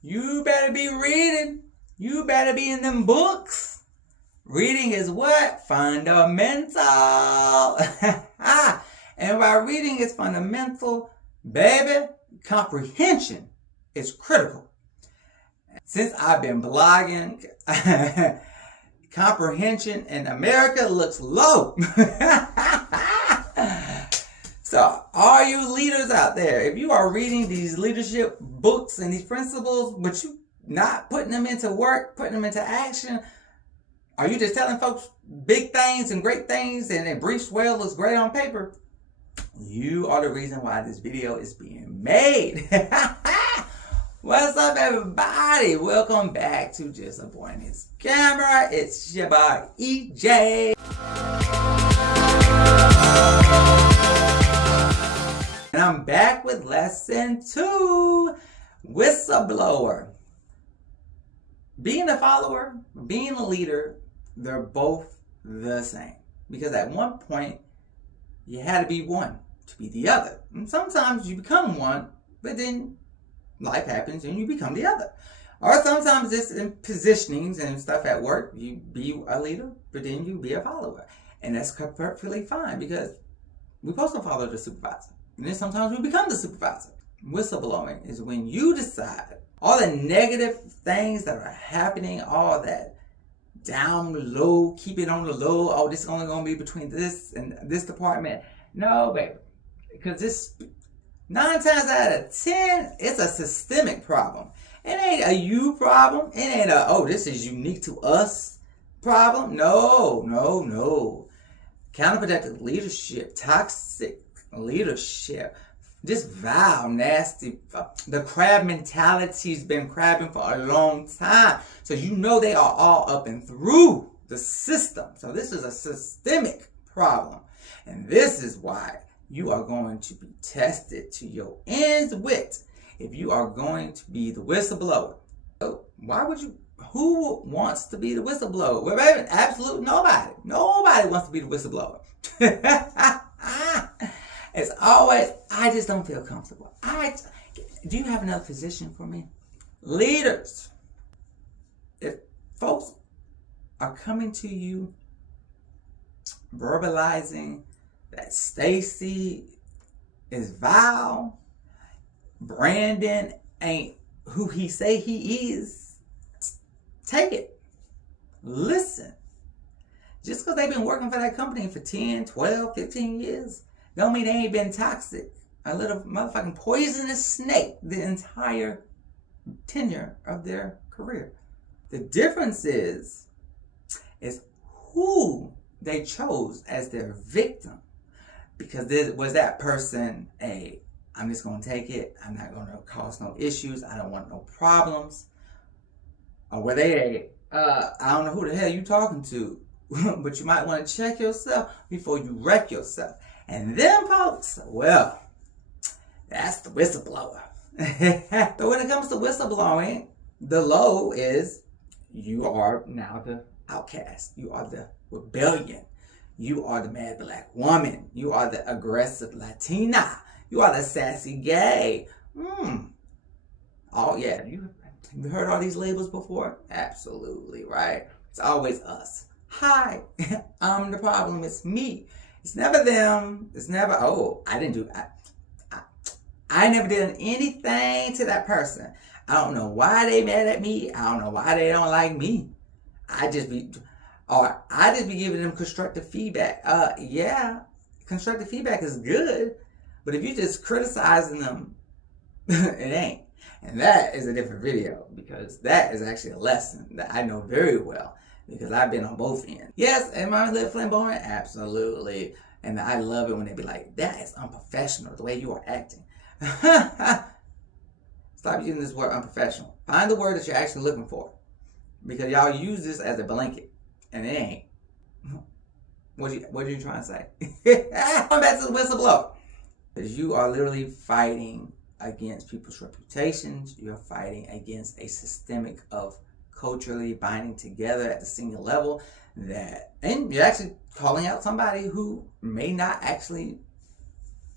You better be reading. You better be in them books. Reading is what? Fundamental. And while reading is fundamental, baby, comprehension is critical. Since I've been blogging, comprehension in America looks low. So all you leaders out there, if you are reading these leadership books and these principles, but you not putting them into work, putting them into action, are you just telling folks big things and great things and it briefs well, looks great on paper? You are the reason why this video is being made. What's up, everybody? Welcome back to Justaboiandhiscamera. It's your boy EJ. And I'm back with lesson 2, whistleblower. Being a follower, being a leader, they're both the same. Because at one point, you had to be one to be the other. And sometimes you become one, but then life happens and you become the other. Or sometimes it's in positionings and stuff at work, you be a leader, but then you be a follower. And that's perfectly fine because we're supposed to follow the supervisor. And then sometimes we become the supervisor. Whistleblowing is when you decide all the negative things that are happening, all that down low, keep it on the low. Oh, this is only going to be between this and this department. No, baby. Because this 9 times out of 10, it's a systemic problem. It ain't a you problem. It ain't a, oh, this is unique to us problem. No. Counterproductive leadership, toxic leadership, this vile, nasty, the crab mentality's been crabbing for a long time. So you know they are all up and through the system. So this is a systemic problem. And this is why you are going to be tested to your ends with if you are going to be the whistleblower. So why would you, who wants to be the whistleblower? Well, baby, absolutely nobody. Nobody wants to be the whistleblower. It's always, I just don't feel comfortable. Do you have another position for me? Leaders, if folks are coming to you verbalizing that Stacy is vile, Brandon ain't who he say he is, take it. Listen. Just because they've been working for that company for 10, 12, 15 years, don't mean they ain't been toxic. A little motherfucking poisonous snake the entire tenure of their career. The difference is who they chose as their victim. Because was that person I'm just going to take it, I'm not going to cause no issues, I don't want no problems. Or were they I don't know who the hell you talking to, but you might want to check yourself before you wreck yourself. And them folks, well, that's the whistleblower. So when it comes to whistleblowing, the low is you are now the outcast. You are the rebellion. You are the mad black woman. You are the aggressive Latina. You are the sassy gay. Oh yeah, you heard all these labels before? Absolutely, right? It's always us. Hi, I'm the problem. It's me. It's never them. It's never, oh, I didn't do, I never did anything to that person. I don't know why they mad at me. I don't know why they don't like me. I just be giving them constructive feedback. Yeah, constructive feedback is good, but if you just criticizing them, it ain't. And that is a different video because that is actually a lesson that I know very well. Because I've been on both ends. Yes, am I a little flamboyant? Absolutely. And I love it when they be like, that is unprofessional, the way you are acting. Stop using this word unprofessional. Find the word that you're actually looking for. Because y'all use this as a blanket. And it ain't. What are you trying to say? Going back to the whistleblower. Because you are literally fighting against people's reputations. You're fighting against a systemic of culturally binding together at the senior level and you're actually calling out somebody who may not actually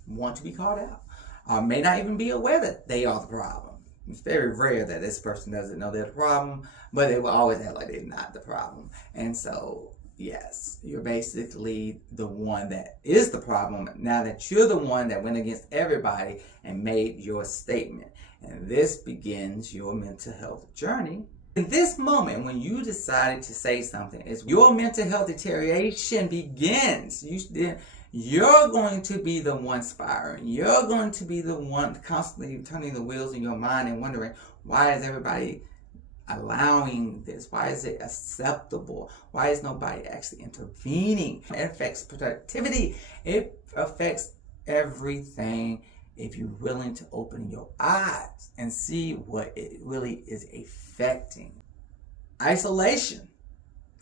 want to be called out or may not even be aware that they are the problem. It's very rare that this person doesn't know they're the problem, but they will always act like they're not the problem. And so, yes, you're basically the one that is the problem now that you're the one that went against everybody and made your statement. And this begins your mental health journey. In this moment, when you decided to say something, is your mental health deterioration begins. You're going to be the one spiraling. You're going to be the one constantly turning the wheels in your mind and wondering, why is everybody allowing this? Why is it acceptable? Why is nobody actually intervening? It affects productivity. It affects everything if you're willing to open your eyes and see what it really is affecting. Isolation.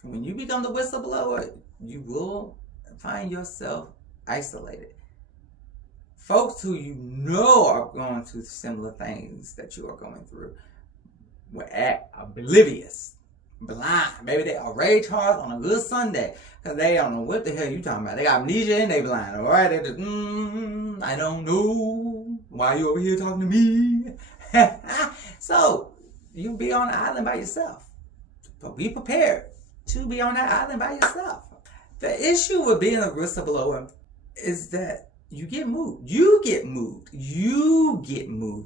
When you become the whistleblower, you will find yourself isolated. Folks who you know are going through similar things that you are going through will act oblivious, blind. Maybe they are rage hard on a good Sunday because they don't know what the hell you talking about. They got amnesia and they blind. All right, they just I don't know why you over here talking to me. So you be on the island by yourself, but be prepared to be on that island by yourself. The issue with being a whistleblower is that you get moved. You get moved.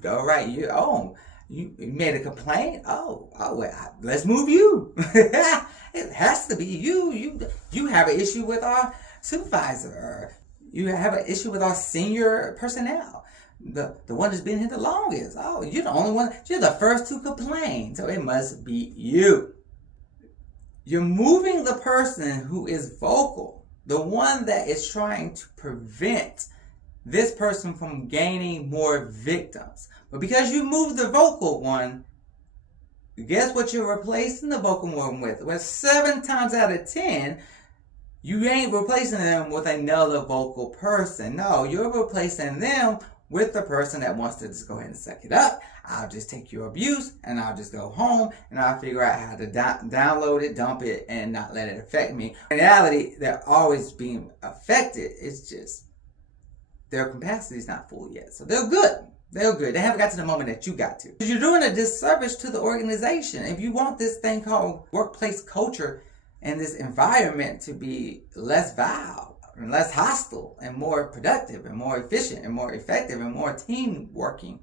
All right. You made a complaint. Well, let's move you. It has to be you. You have an issue with our supervisor. You have an issue with our senior personnel. The one that's been here the longest. Oh, you're the only one. You're the first to complain. So it must be you. You're moving the person who is vocal, the one that is trying to prevent this person from gaining more victims. But because you moved the vocal one, guess what you're replacing the vocal one with? Well, 7 times out of 10, you ain't replacing them with another vocal person. No, you're replacing them with the person that wants to just go ahead and suck it up. I'll just take your abuse and I'll just go home and I'll figure out how to download it, dump it, and not let it affect me. In reality, they're always being affected. It's just their capacity is not full yet. So they're good. They're good. They haven't got to the moment that you got to. You're doing a disservice to the organization. If you want this thing called workplace culture and this environment to be less vile and less hostile and more productive and more efficient and more effective and more team working,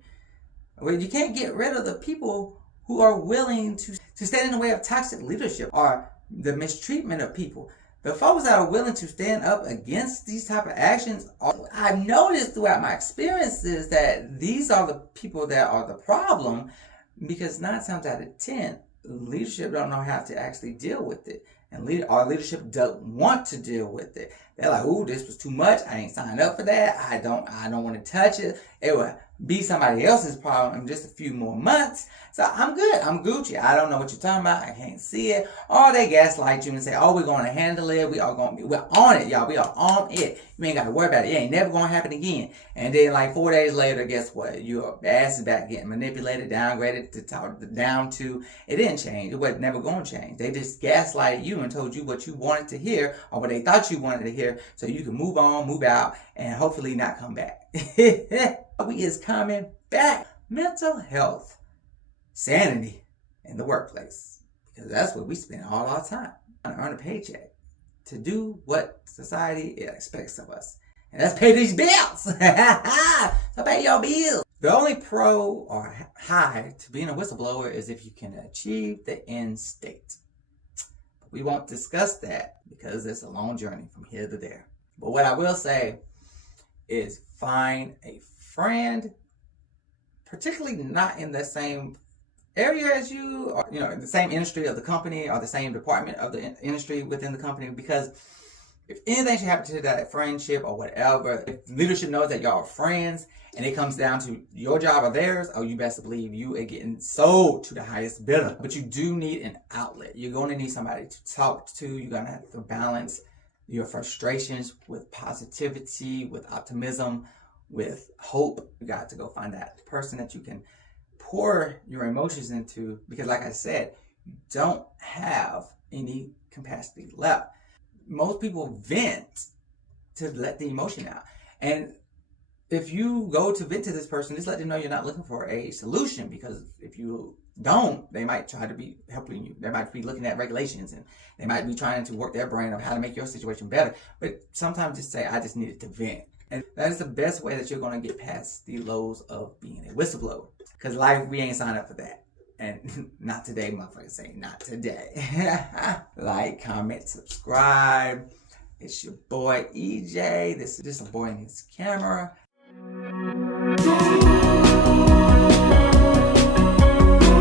well, you can't get rid of the people who are willing to stand in the way of toxic leadership or the mistreatment of people. The folks that are willing to stand up against these type of actions, I've noticed throughout my experiences that these are the people that are the problem, because 9 times out of 10, leadership don't know how to actually deal with it. And our leadership doesn't want to deal with it. They're like, ooh, this was too much. I ain't signed up for that. I don't want to touch it. It will be somebody else's problem in just a few more months. So I'm good. I'm Gucci. I don't know what you're talking about. I can't see it. Or they gaslight you and say, oh, we're going to handle it. We're on it, y'all. We are on it. You ain't got to worry about it. It ain't never going to happen again. And then like 4 days later, guess what? Your ass is back getting manipulated, downgraded, down to. It didn't change. It was never going to change. They just gaslighted you and told you what you wanted to hear or what they thought you wanted to hear so you can move on, move out, and hopefully not come back. We is coming back. Mental health, sanity in the workplace, because that's what we spend all our time to earn a paycheck to do what society expects of us, and that's pay these bills. So pay your bills. The only pro or high to being a whistleblower is if you can achieve the end state. But we won't discuss that because it's a long journey from here to there. But what I will say is find a friend, particularly not in the same area as you, or in the same industry of the company or the same department of the industry within the company, because if anything should happen to that friendship or whatever, if leadership knows that y'all are friends and it comes down to your job or theirs, oh, you best believe you are getting sold to the highest bidder. But you do need an outlet. You're going to need somebody to talk to. You're going to have to balance your frustrations with positivity, with optimism, with hope. You got to go find that person that you can pour your emotions into, because like I said, you don't have any capacity left. Most people vent to let the emotion out. And if you go to vent to this person, just let them know you're not looking for a solution, because if you don't, they might try to be helping you. They might be looking at regulations, and they might be trying to work their brain on how to make your situation better. But sometimes just say, I just needed to vent. And that is the best way that you're going to get past the lows of being a whistleblower. Because life, we ain't signed up for that. And not today, motherfuckers say, not today. Like, comment, subscribe. It's your boy EJ. This is Justaboiandhiscamera.